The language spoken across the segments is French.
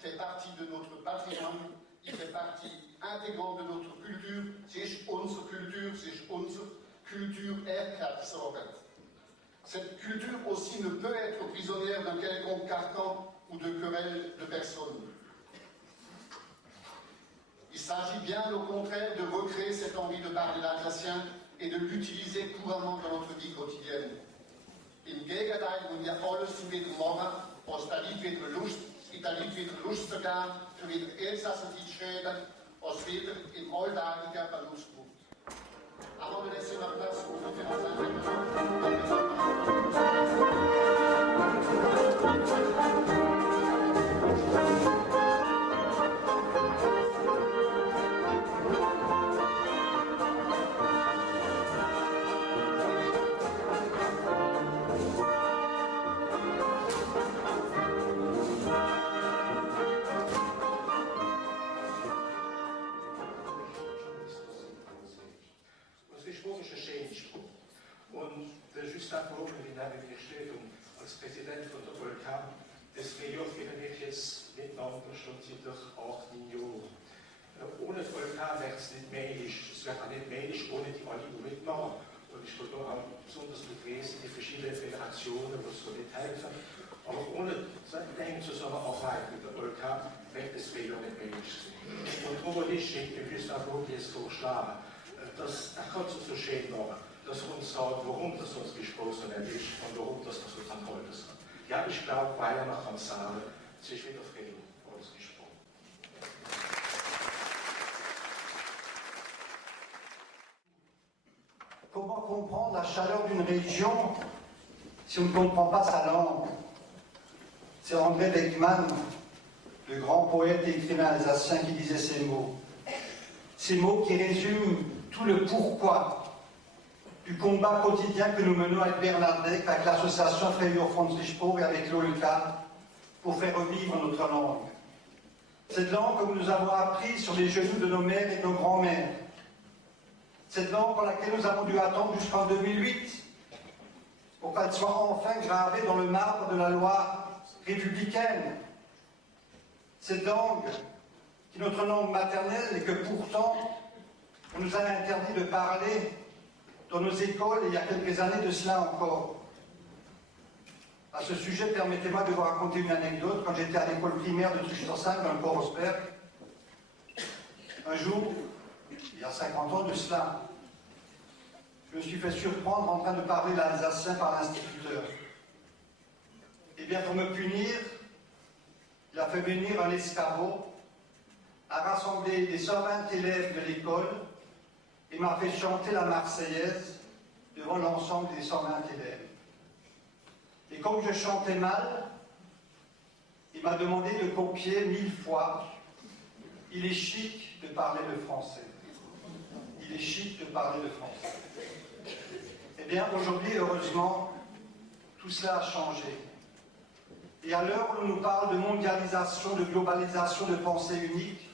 Fait partie de notre patrimoine, il fait partie intégrante de notre culture, c'est unsere Kultur, c'est unsere Kultur Erbkatsorget. Cette culture aussi ne peut être prisonnière d'un quelconque carcan ou de querelle de personnes. Il s'agit bien au contraire de recréer cette envie de parler l'alsacien et de l'utiliser couramment dans notre vie quotidienne. Im Gegenteil, wenn wir alles wieder machen, aus der Lied wieder Lust, in der Lied wieder Lust zu gehen, für wieder Elsasserdeutsche reden, als wieder im alltäglichen Benutzt wird. Avant de laisser la place aux conférences als Präsident von der Volkan, das Region bin ich jetzt miteinander schon seit 18 Jahren. Ohne Volkan wäre es nicht möglich, es wäre auch nicht möglich, ohne die alle, die mitmachen. Und ich bin da auch besonders begrüßen, die verschiedenen Föderationen, die so mithelfen. Aber ohne enge Zusammenarbeit mit der Volkan wäre das Region nicht möglich sein. Und darum ist mir Gustav Vogels vorschlagen, dass er kann es so schön machen, dass er uns sagt, warum das uns gesprochen ist und warum das so an heute ist. Ja, ich glaube, weil man kann sagen, es ist wieder Frieden ausgesprochen. Comment comprendre la chaleur d'une région si on ne comprend pas sa langue? C'est André Beckmann, le grand poète et écrivain alsacien, qui disait ces mots. Ces mots qui résument tout le pourquoi du combat quotidien que nous menons avec Bernardec, avec l'association Freyur Franzlichspor et avec l'OLCA pour faire revivre notre langue. Cette langue que nous avons apprise sur les genoux de nos mères et de nos grands-mères. Cette langue pour laquelle nous avons dû attendre jusqu'en 2008 pour qu'elle soit enfin gravée dans le marbre de la loi républicaine. Cette langue qui est notre langue maternelle et que pourtant on nous a interdit de parler dans nos écoles il y a quelques années de cela encore. À ce sujet, permettez-moi de vous raconter une anecdote. Quand j'étais à l'école primaire de Truchtersac dans le Korosberg, un jour, il y a 50 ans de cela, je me suis fait surprendre en train de parler l'alsacien par l'instituteur. Et bien pour me punir, il a fait venir un escabeau, a rassemblé les 120 élèves de l'école et m'a fait chanter la Marseillaise devant l'ensemble des 120 élèves. Et comme je chantais mal, il m'a demandé de copier 1000 fois « Il est chic de parler le français ». Il est chic de parler le français. Eh bien, aujourd'hui, heureusement, tout cela a changé. Et à l'heure où on nous parle de mondialisation, de globalisation, de pensée unique,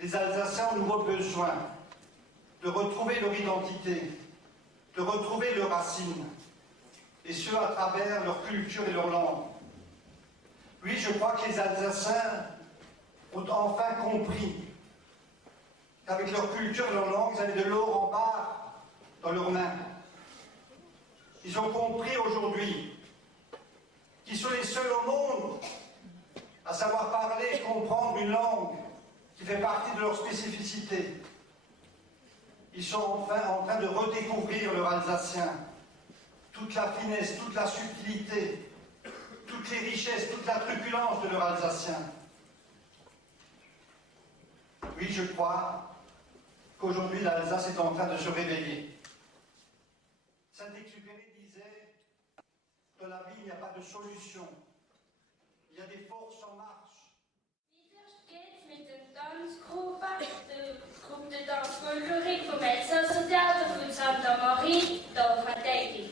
les Alsaciens ont nouveau besoin de retrouver leur identité, de retrouver leurs racines, et ce à travers leur culture et leur langue. Oui, je crois que les Alsaciens ont enfin compris qu'avec leur culture et leur langue, ils avaient de l'or en barre dans leurs mains. Ils ont compris aujourd'hui qu'ils sont les seuls au monde à savoir parler et comprendre une langue qui fait partie de leur spécificité. Ils sont enfin en train de redécouvrir leur alsacien, toute la finesse, toute la subtilité, toutes les richesses, toute la truculence de leur alsacien. Oui, je crois qu'aujourd'hui l'Alsace est en train de se réveiller. Saint-Exupéry disait « De la vie, il n'y a pas de solution. Il y a des forces en marche. Wieder geht's mit der Tanzgruppe, der Gruppe der Tanzfolgerin vom Elsass Theater von Santa Maria, da Verdecki.